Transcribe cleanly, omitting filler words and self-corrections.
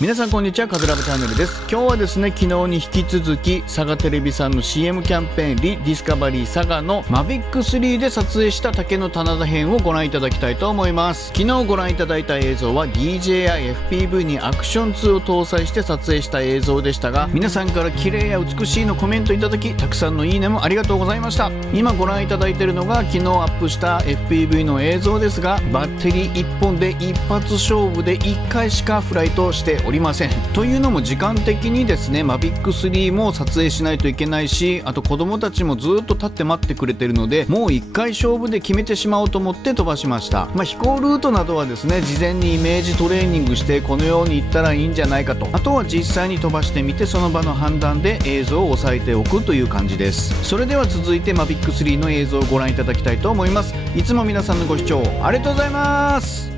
皆さんこんにちは、カズラブチャンネルです。今日はですね、昨日に引き続きサガテレビさんの CM キャンペーンRediscovery SAGA の Mavic3 で撮影した岳の棚田編をご覧いただきたいと思います。昨日ご覧いただいた映像は DJI FPV に Action2 を搭載して撮影した映像でしたが、皆さんから綺麗や美しいのコメントいただき、たくさんのいいねもありがとうございました。今ご覧いただいているのが昨日アップした FPV の映像ですが、バッテリー1本で一発勝負で1回しかフライトしておりません。というのも時間的にですね、Mavic3 も撮影しないといけないし、あと子供たちもずっと立って待ってくれてるので、もう1回勝負で決めてしまおうと思って飛ばしました。飛行ルートなどはですね、事前にイメージトレーニングしてこのように行ったらいいんじゃないかと、あとは実際に飛ばしてみてその場の判断で映像を押さえておくという感じです。それでは続いて Mavic3 の映像をご覧いただきたいと思います。いつも皆さんのご視聴ありがとうございます。